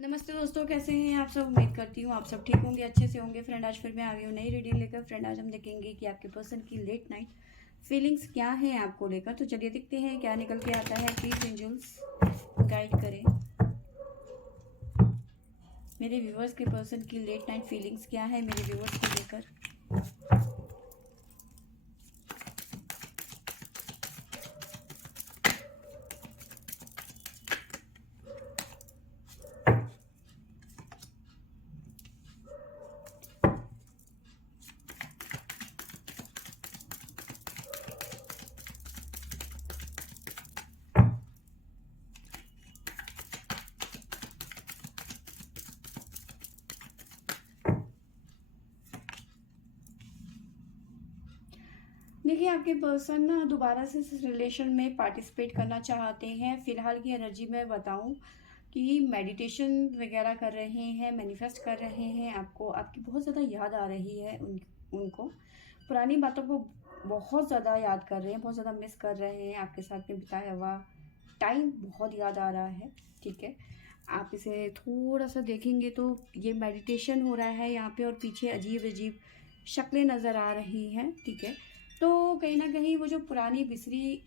नमस्ते दोस्तों, कैसे हैं आप सब। उम्मीद करती हूँ आप सब ठीक होंगे, अच्छे से होंगे। फ्रेंड, आज फिर मैं आ गई हूँ नई रीडिंग लेकर। फ्रेंड, आज हम देखेंगे कि आपके पर्सन की लेट नाइट फीलिंग्स क्या हैं आपको लेकर। तो चलिए देखते हैं क्या निकल के आता है। प्लीज एंजल्स गाइड करें मेरे व्यूवर्स के पर्सन की लेट नाइट फीलिंग्स क्या है मेरे व्यूवर्स को लेकर। देखिए, आपके पर्सन ना दोबारा से इस रिलेशन में पार्टिसिपेट करना चाहते हैं। फिलहाल की एनर्जी में बताऊं कि मेडिटेशन वगैरह कर रहे हैं, मैनिफेस्ट कर रहे हैं। आपको आपकी बहुत ज़्यादा याद आ रही है उनको पुरानी बातों को बहुत ज़्यादा याद कर रहे हैं, बहुत ज़्यादा मिस कर रहे हैं। आपके साथ में बिताया हुआ टाइम बहुत याद आ रहा है। ठीक है, आप इसे थोड़ा सा देखेंगे तो ये मेडिटेशन हो रहा है यहाँ पे, और पीछे अजीब अजीब शक्लें नज़र आ रही हैं। ठीक है, तो कहीं ना कहीं वो जो पुरानी बिसरी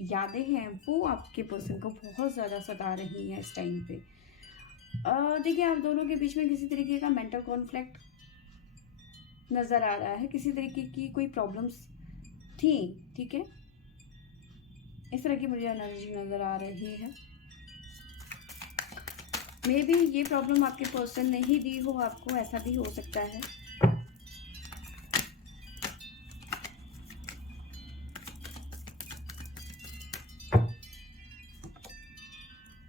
यादें हैं वो आपके पर्सन को बहुत ज़्यादा सता रही हैं इस टाइम पे। देखिए, आप दोनों के बीच में किसी तरीके का मेंटल कॉन्फ्लिक्ट नज़र आ रहा है, किसी तरीके की कोई प्रॉब्लम्स थी। ठीक है, इस तरह की मुझे एनर्जी नज़र आ रही है। मे बी ये प्रॉब्लम आपके पर्सन ने ही दी हो आपको, ऐसा भी हो सकता है।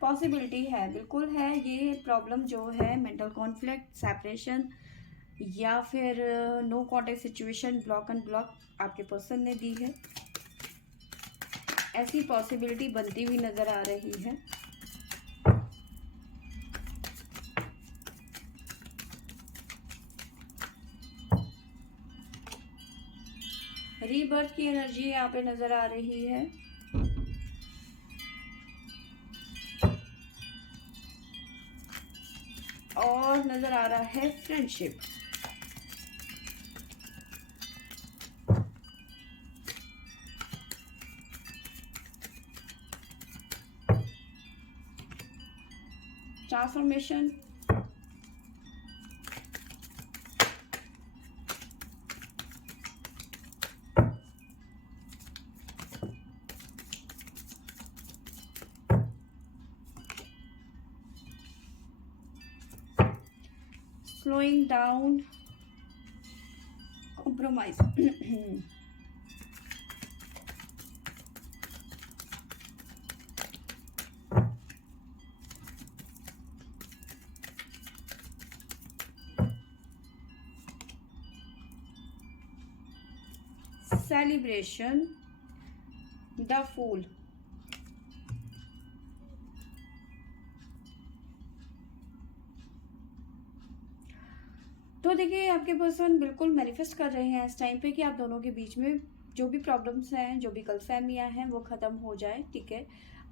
पॉसिबिलिटी है, बिल्कुल है। ये प्रॉब्लम जो है मेंटल कॉन्फ्लिक्ट, सेपरेशन या फिर no contact situation, block and block आपके पर्सन ने दी है। ऐसी पॉसिबिलिटी बनती हुई नजर आ रही है। रीबर्थ की एनर्जी यहाँ पे नजर आ रही है। और नजर आ रहा है friendship. Transformation, slowing down, compromise. Celebration, the fool. तो देखिए, आपके पर्सन बिल्कुल मैनिफेस्ट कर रहे हैं इस टाइम पे कि आप दोनों के बीच में जो भी प्रॉब्लम्स हैं, जो भी गलतफहमियां हैं, वो ख़त्म हो जाए। ठीक है,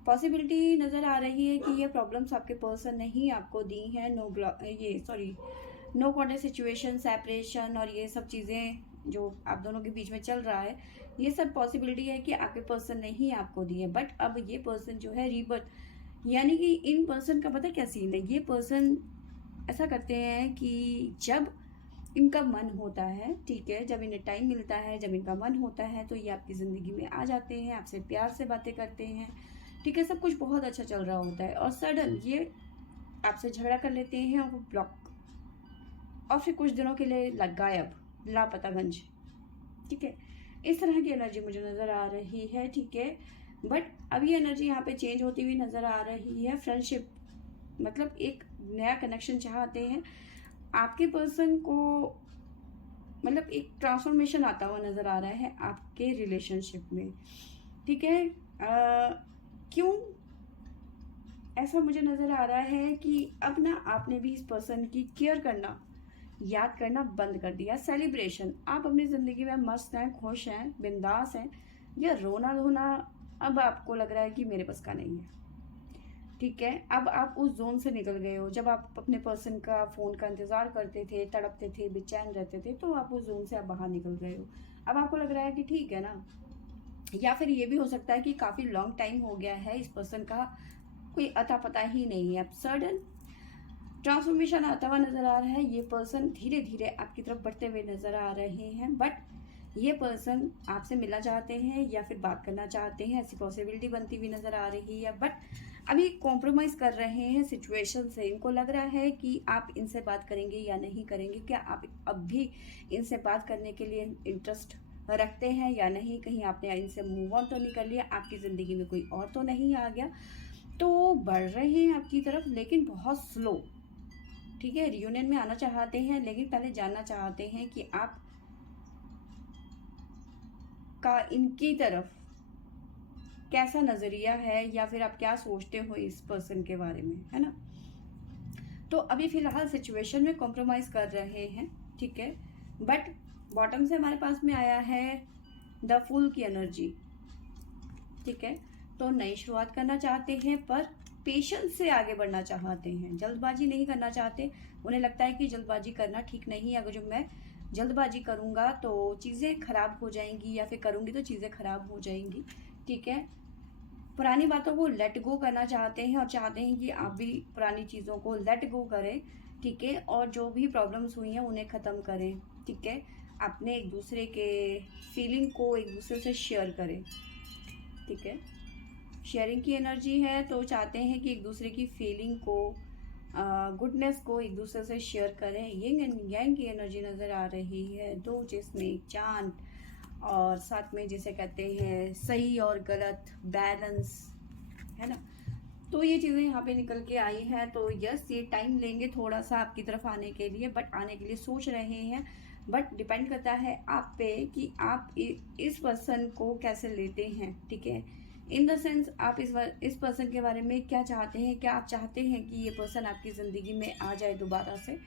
पॉसिबिलिटी नज़र आ रही है कि ये प्रॉब्लम्स आपके पर्सन ने ही आपको दी हैं। नो कॉन्टेक्ट सिचुएशन, सेपरेशन और ये सब चीज़ें जो आप दोनों के बीच में चल रहा है, ये सब पॉसिबिलिटी है कि आपके पर्सन ने ही आपको दी है। बट अब ये पर्सन जो है रीबर्थ, यानी कि इन पर्सन का पता क्या सीन है। ये पर्सन ऐसा करते हैं कि जब इनका मन होता है, ठीक है, जब इन्हें टाइम मिलता है, जब इनका मन होता है, तो ये आपकी ज़िंदगी में आ जाते हैं, आपसे प्यार से बातें करते हैं। ठीक है, सब कुछ बहुत अच्छा चल रहा होता है और सडन ये आपसे झगड़ा कर लेते हैं और वो ब्लॉक, और फिर कुछ दिनों के लिए गायब, लापतागंज। ठीक है, इस तरह की एनर्जी मुझे नज़र आ रही है। ठीक है, बट अभी एनर्जी यहाँ पे चेंज होती हुई नज़र आ रही है। फ्रेंडशिप मतलब एक नया कनेक्शन चाहते हैं आपके पर्सन को, मतलब एक ट्रांसफॉर्मेशन आता हुआ नज़र आ रहा है आपके रिलेशनशिप में। ठीक है, क्यों ऐसा मुझे नज़र आ रहा है कि अब ना आपने भी इस पर्सन की केयर करना, याद करना बंद कर दिया। सेलिब्रेशन, आप अपनी ज़िंदगी में मस्त हैं, खुश हैं, बिंदास हैं, या रोना धोना अब आपको लग रहा है कि मेरे बस का नहीं है। ठीक है, अब आप उस जोन से निकल गए हो। जब आप अपने पर्सन का फ़ोन का इंतज़ार करते थे, तड़पते थे, बेचैन रहते थे, तो आप उस जोन से आप बाहर निकल गए हो। अब आपको लग रहा है कि ठीक है ना, या फिर ये भी हो सकता है कि काफ़ी लॉन्ग टाइम हो गया है, इस पर्सन का कोई अता पता ही नहीं है। अब सडन ट्रांसफॉर्मेशन आता हुआ नज़र आ रहा है। ये पर्सन धीरे धीरे आपकी तरफ बढ़ते हुए नज़र आ रहे हैं, बट ये पर्सन आपसे मिलना चाहते हैं या फिर बात करना चाहते हैं, ऐसी पॉसिबिलिटी बनती हुई नज़र आ रही है। बट अभी कॉम्प्रोमाइज़ कर रहे हैं सिचुएशन से। इनको लग रहा है कि आप इनसे बात करेंगे या नहीं करेंगे, क्या आप अब भी इनसे बात करने के लिए इंटरेस्ट रखते हैं या नहीं, कहीं आपने इनसे मूव ऑन तो नहीं कर लिया, आपकी ज़िंदगी में कोई और तो नहीं आ गया। तो बढ़ रहे हैं आपकी तरफ, लेकिन बहुत स्लो। ठीक है, रियूनियन में आना चाहते हैं, लेकिन पहले जानना चाहते हैं कि आप का इनकी तरफ कैसा नज़रिया है, या फिर आप क्या सोचते हो इस पर्सन के बारे में, है ना। तो अभी फ़िलहाल सिचुएशन में कॉम्प्रोमाइज़ कर रहे हैं, ठीक है। बट बॉटम से हमारे पास में आया है द फूल की एनर्जी, ठीक है। तो नई शुरुआत करना चाहते हैं, पर पेशेंस से आगे बढ़ना चाहते हैं, जल्दबाजी नहीं करना चाहते। उन्हें लगता है कि जल्दबाजी करना ठीक नहीं है, अगर जो मैं जल्दबाजी करूँगा तो चीज़ें ख़राब हो जाएंगी, या फिर करूँगी तो चीज़ें ख़राब हो जाएंगी, ठीक है। पुरानी बातों को लेट गो करना चाहते हैं, और चाहते हैं कि आप भी पुरानी चीज़ों को लेट गो करें, ठीक है। और जो भी प्रॉब्लम्स हुई हैं उन्हें ख़त्म करें, ठीक है। अपने एक दूसरे के फीलिंग को एक दूसरे से शेयर करें, ठीक है। शेयरिंग की एनर्जी है, तो चाहते हैं कि एक दूसरे की फीलिंग को, गुडनेस को एक दूसरे से शेयर करें। यिंग एंड यांग की एनर्जी नज़र आ रही है, दो जिसमें चांद, और साथ में जिसे कहते हैं सही और गलत बैलेंस, है ना। तो ये चीज़ें यहाँ पे निकल के आई हैं। तो यस, ये टाइम लेंगे थोड़ा सा आपकी तरफ आने के लिए, बट आने के लिए सोच रहे हैं। बट डिपेंड करता है आप पे कि आप इस पर्सन को कैसे लेते हैं, ठीक है। इन द सेंस आप इस पर्सन के बारे में क्या चाहते हैं, क्या आप चाहते हैं कि ये पर्सन आपकी ज़िंदगी में आ जाए दोबारा से।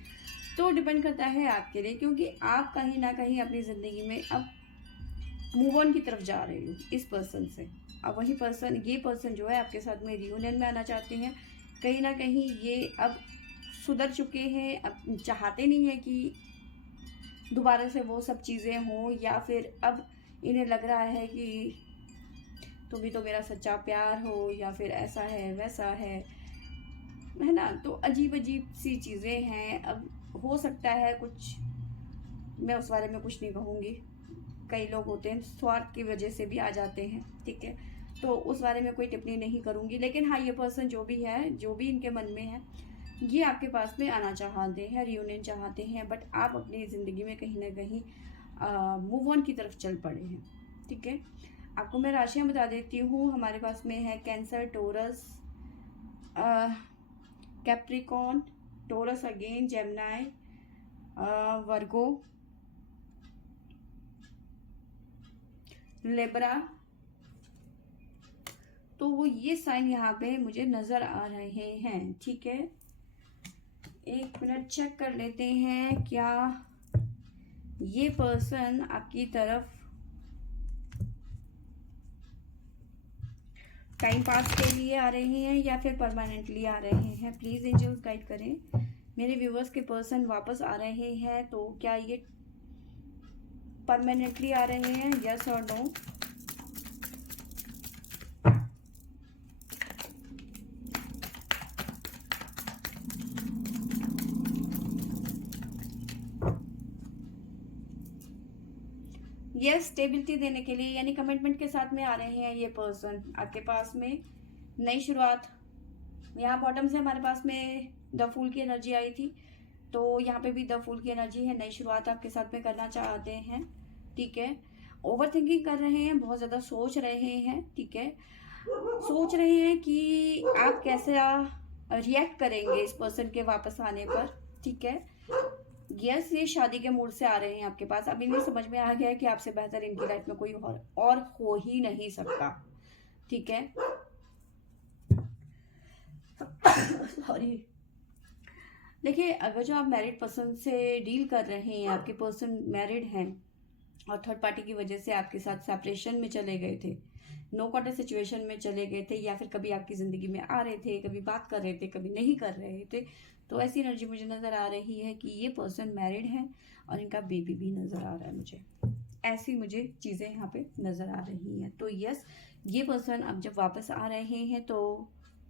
तो डिपेंड करता है आपके लिए, क्योंकि आप कहीं ना कहीं अपनी ज़िंदगी में अब मूव ऑन की तरफ जा रहे हो इस पर्सन से। अब वही पर्सन, ये पर्सन जो है आपके साथ में रियूनियन में आना चाहते हैं। कहीं ना कहीं ये अब सुधर चुके हैं, अब चाहते नहीं है कि दोबारा से वो सब चीज़ें हों, या फिर अब इन्हें लग रहा है कि तुम भी तो मेरा सच्चा प्यार हो, या फिर ऐसा है वैसा है ना। तो अजीब अजीब सी चीज़ें हैं। अब हो सकता है कुछ, मैं उस बारे में कुछ नहीं कहूँगी, कई लोग होते हैं स्वार्थ की वजह से भी आ जाते हैं, ठीक है। तो उस बारे में कोई टिप्पणी नहीं करूँगी। लेकिन हाँ, ये पर्सन जो भी है, जो भी इनके मन में है, ये आपके पास में आना चाहते हैं, रियूनियन चाहते हैं, बट आप अपनी ज़िंदगी में कहीं ना कहीं मूव ऑन की तरफ चल पड़े हैं, ठीक है। आपको मैं राशियाँ बता देती हूँ। हमारे पास में है cancer, Taurus, Capricorn, Taurus again, Gemini, Virgo, Libra. तो वो ये साइन यहाँ पे मुझे नज़र आ रहे हैं, ठीक है। एक मिनट चेक कर लेते हैं, क्या ये पर्सन आपकी तरफ टाइम पास के लिए आ रहे हैं या फिर परमानेंटली आ रहे हैं। प्लीज़ एंजल्स गाइड करें मेरे व्यूवर्स के पर्सन वापस आ रहे हैं, तो क्या ये परमानेंटली आ रहे हैं, यस और नो। यस, स्टेबिलिटी देने के लिए, यानी कमिटमेंट के साथ में आ रहे हैं ये पर्सन आपके पास में। नई शुरुआत, यहाँ बॉटम से हमारे पास में द फूल की एनर्जी आई थी, तो यहाँ पे भी द फूल की एनर्जी है। नई शुरुआत आपके साथ में करना चाहते हैं, ठीक है। ओवर थिंकिंग कर रहे हैं, बहुत ज़्यादा सोच रहे हैं, ठीक है। सोच रहे हैं कि आप कैसे रिएक्ट करेंगे इस पर्सन के वापस आने पर, ठीक है। यस, ये शादी के मूड से आ रहे हैं आपके पास। अब इन्हें समझ में आ गया है कि आपसे बेहतर इनकी लाइफ में कोई और हो ही नहीं सकता, ठीक है। सॉरी। देखिए, अगर जो आप मैरिड पर्सन से डील कर रहे हैं, आपके पर्सन मैरिड हैं और थर्ड पार्टी की वजह से आपके साथ सेपरेशन में चले गए थे, नो कॉन्टेक्ट सिचुएशन में चले गए थे, या फिर कभी आपकी ज़िंदगी में आ रहे थे, कभी बात कर रहे थे, कभी नहीं कर रहे थे। तो ऐसी एनर्जी मुझे नज़र आ रही है कि ये पर्सन मैरिड है और इनका बेबी भी नज़र आ रहा है मुझे। ऐसी मुझे चीज़ें यहाँ पे नज़र आ रही हैं। तो यस, ये पर्सन अब जब वापस आ रहे हैं तो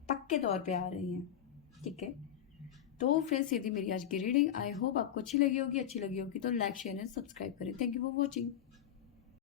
पक्के तौर पे आ रहे हैं, ठीक है। तो फ्रेंड्स, ये थी मेरी आज की रीडिंग। आई होप आपको अच्छी लगी होगी तो लाइक शेयर एंड सब्सक्राइब करें। Thank you for watching.